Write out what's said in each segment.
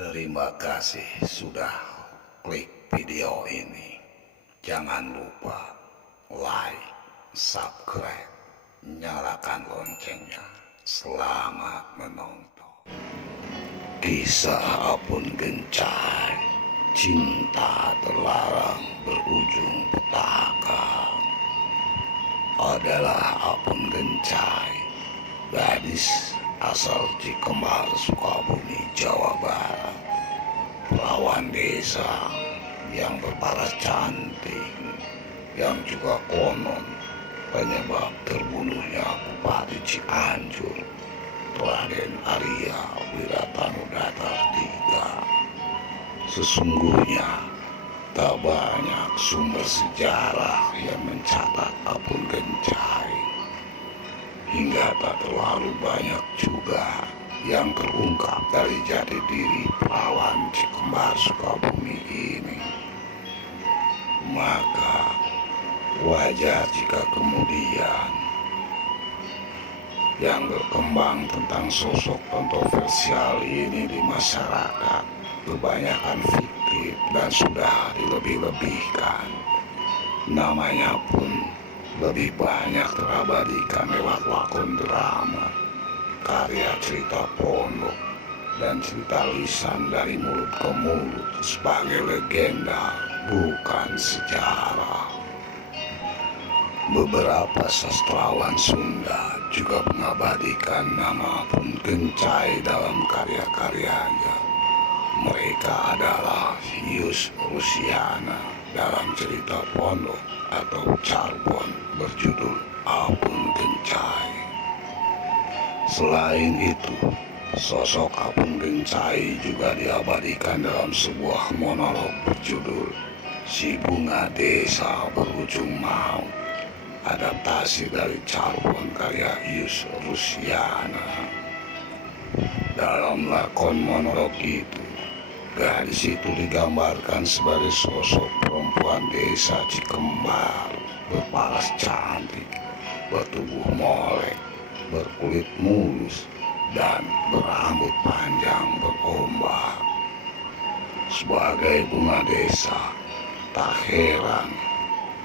Terima kasih sudah klik video ini. Jangan lupa like, subscribe, nyalakan loncengnya. Selamat menonton. Kisah Apun Gencai, cinta terlarang berujung petaka. Adalah Apun Gencai, gadis asal Cikembar, Sukabumi, Jawa Barat. Perawan desa yang berparas cantik, yang juga konon penyebab terbunuhnya Bupati Cianjur, Raden Arya Wiratanudatar III. Sesungguhnya tak banyak sumber sejarah yang mencatat Apun Gencai, hingga tak terlalu banyak juga yang terungkap dari jati diri perawan Cikembar Sukabumi ini. Maka wajar jika kemudian yang berkembang tentang sosok kontroversial ini di masyarakat kebanyakan fiktif dan sudah dilebih-lebihkan. Namanya pun lebih banyak terabadikan lewat lakon drama, karya cerita pondok, dan cerita lisan dari mulut ke mulut sebagai legenda, bukan sejarah. Beberapa sastrawan Sunda juga mengabadikan nama Apun Gencai dalam karya-karyanya. Mereka adalah Hius Rusiana dalam cerita pondok atau Charbon berjudul Apun Gencai. Selain itu, sosok Apun Gencai juga diabadikan dalam sebuah monolog berjudul Si Bunga Desa Berujung Maut, adaptasi dari Charbon karya Hius Rusiana. Dalam lakon monolog itu, gadis itu digambarkan sebagai sosok perempuan desa Cikembar, berparas cantik, bertubuh molek, berkulit mulus, dan berambut panjang berombak. Sebagai bunga desa, tak heran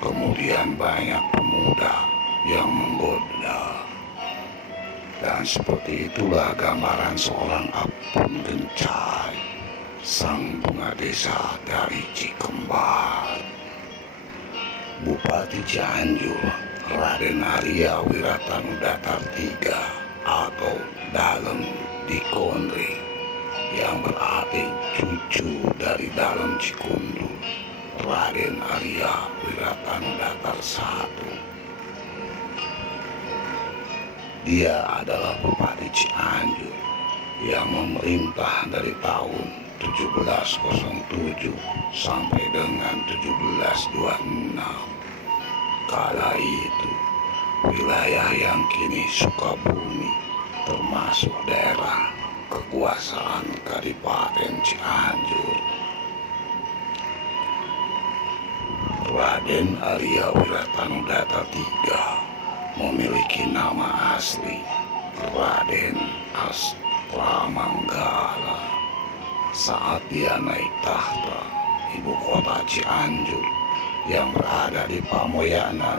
kemudian banyak pemuda yang menggoda. Dan seperti itulah gambaran seorang Apun Gencai, sang bunga desa dari Cikembar. Bupati Cianjur, Raden Arya Wiratanudatar III atau Dalem Dikondri, yang berarti cucu dari Dalem Cikundul, Raden Arya Wiratanudatar I. Dia adalah Bupati Cianjur yang memerintah dari tahun 1707 sampai dengan 1726. Kala itu, wilayah yang kini Sukabumi termasuk daerah kekuasaan Kadipaten Cianjur. Raden Arya Wiratanudatar III memiliki nama asli Raden Astramanggala. Saat dia naik tahta, ibu kota Cianjur yang berada di Pamoyanan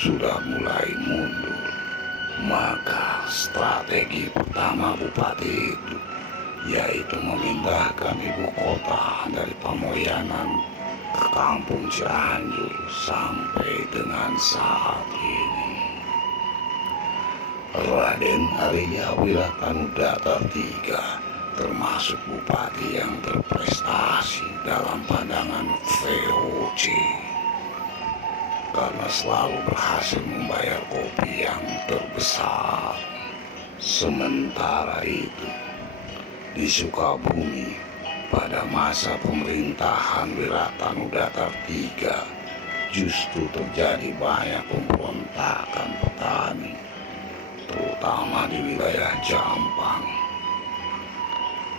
sudah mulai mundur. Maka strategi pertama bupati itu yaitu memindahkan ibu kota dari Pamoyanan ke kampung Cianjur sampai dengan saat ini. Raden Arya Wiratanudatar III termasuk bupati yang berprestasi dalam pandangan VOC karena selalu berhasil membayar kopi yang terbesar. Sementara itu, di Sukabumi pada masa pemerintahan Wiratanudatar III justru terjadi banyak pemberontakan petani, terutama di wilayah Jampang.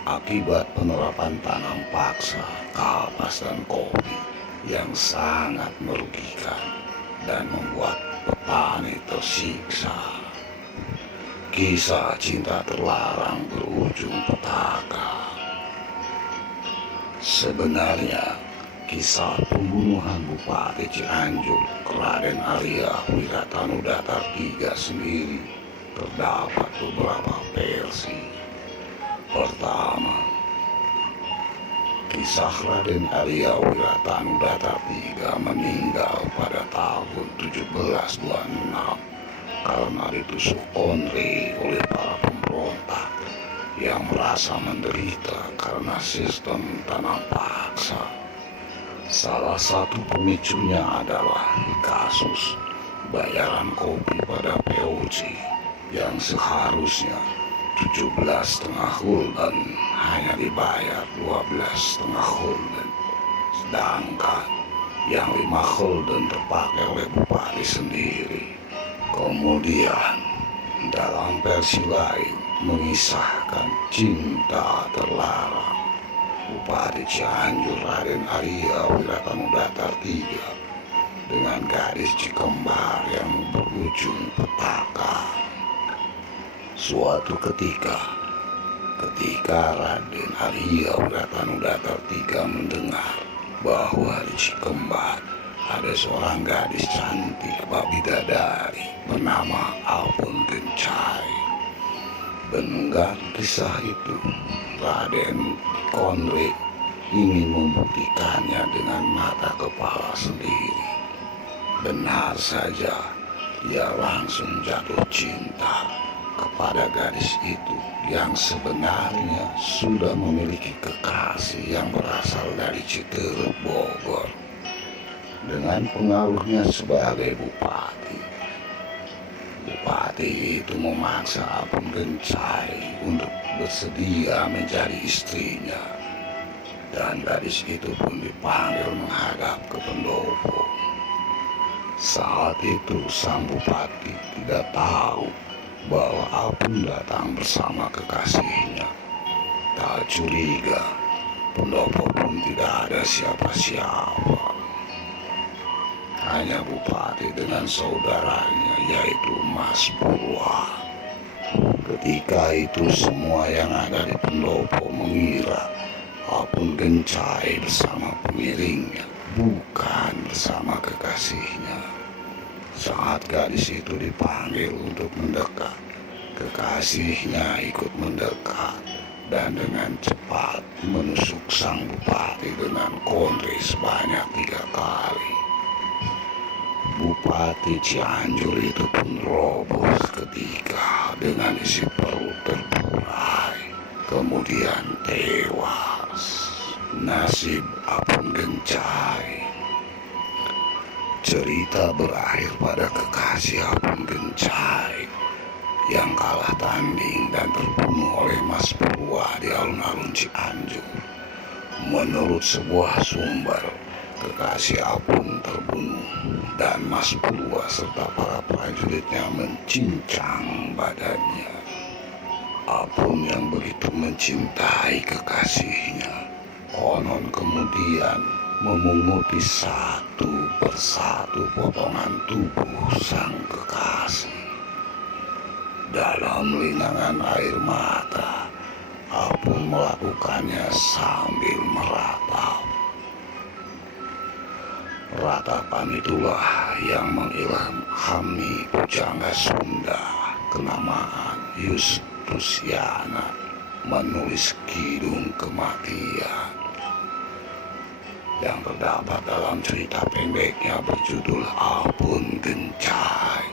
Akibat penerapan tanam paksa, kapas, dan kopi yang sangat merugikan dan membuat petani tersiksa. Kisah cinta terlarang berujung petaka. Sebenarnya, kisah pembunuhan Bupati Cianjur Raden Arya Wiratanudatar III sendiri terdapat beberapa versi. Pertama, kisah Raden Arya Wiratanudatar III meninggal pada tahun 1726 karena ditusuk onre oleh para pemberontak yang merasa menderita karena sistem tanam paksa. Salah satu pemicunya adalah kasus bayaran kopi pada POC yang seharusnya 17,5 gulden hanya dibayar 12,5 gulden, sedangkan yang 5 gulden terpakai oleh bupati sendiri. Kemudian dalam versi lain mengisahkan cinta terlarang Bupati Cianjur Raden Arya Wiratanudatar III dengan gadis Cikembar yang berujung petaka. Suatu ketika Raden Arya Wiratanudatar III mendengar bahwa di Cikembar ada seorang gadis cantik bidadari bernama Apun Gencai. Mendengar kisah itu, Raden Konre ingin membuktikannya dengan mata kepala sendiri. Benar saja, ia langsung jatuh cinta kepada gadis itu yang sebenarnya sudah memiliki kekasih yang berasal dari Citerep, Bogor. Dengan pengaruhnya sebagai bupati itu memaksa Apun Gencai untuk bersedia menjadi istrinya, dan gadis itu pun dipanggil menghadap ke pendopo. Saat itu sang bupati tidak tahu bahwa Apun datang bersama kekasihnya. Tak curiga, pendopo pun tidak ada siapa-siapa, hanya bupati dengan saudaranya yaitu Mas Purwa. Ketika itu semua yang ada di pendopo mengira Apun Gencai bersama pengiringnya, bukan bersama kekasihnya. Saat gadis itu dipanggil untuk mendekat, kekasihnya ikut mendekat dan dengan cepat menusuk sang bupati dengan kontre sebanyak 3 kali. Bupati Cianjur itu pun roboh seketika dengan isi perut terburai, kemudian tewas. Nasib Apun Gencai. Cerita berakhir pada kekasih Apun Gencai yang kalah tanding dan terbunuh oleh Mas Purwa di alun-alun Cianjur. Menurut sebuah sumber, kekasih Apun terbunuh dan Mas Purwa serta para prajuritnya mencincang badannya. Apun yang begitu mencintai kekasihnya, konon kemudian memunguti satu persatu potongan tubuh sang kekasih. Dalam linangan air mata, Apun melakukannya sambil meratap. Ratapan itulah yang mengilhami pujangga Sunda kenamaan Yustusiana menulis Kidung Kematian yang terdapat dalam cerita pendeknya berjudul Apun Gencai.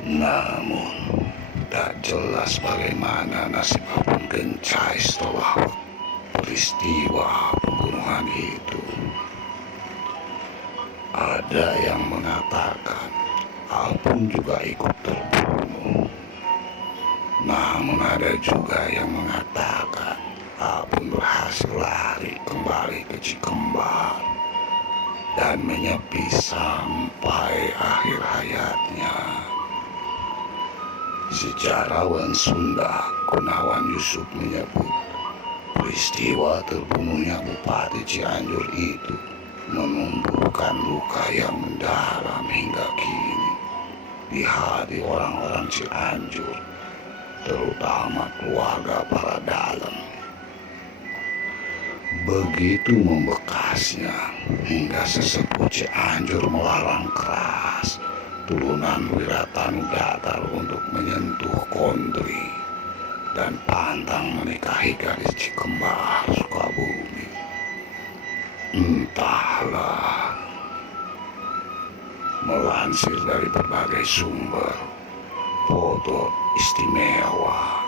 Namun tak jelas bagaimana nasib Apun Gencai setelah peristiwa pembunuhan itu. Ada yang mengatakan Apun juga ikut terbunuh. Namun ada juga yang mengatakan Apun berhasil lari kembali ke Cikembar dan menyepi sampai akhir hayatnya. Sejarawan Sunda Gunawan Yusuf menyebut peristiwa terbunuhnya Bupati Cianjur itu menumbuhkan luka yang mendalam hingga kini di hati orang-orang Cianjur, terutama keluarga para dalang. begitu membekasnya hingga sesepuh Cianjur melarang keras turunan Wiratanu Datar untuk menyentuh Kondri dan pantang menikahi gadis Cikembar Sukabumi. Entahlah, melansir dari berbagai sumber, foto istimewa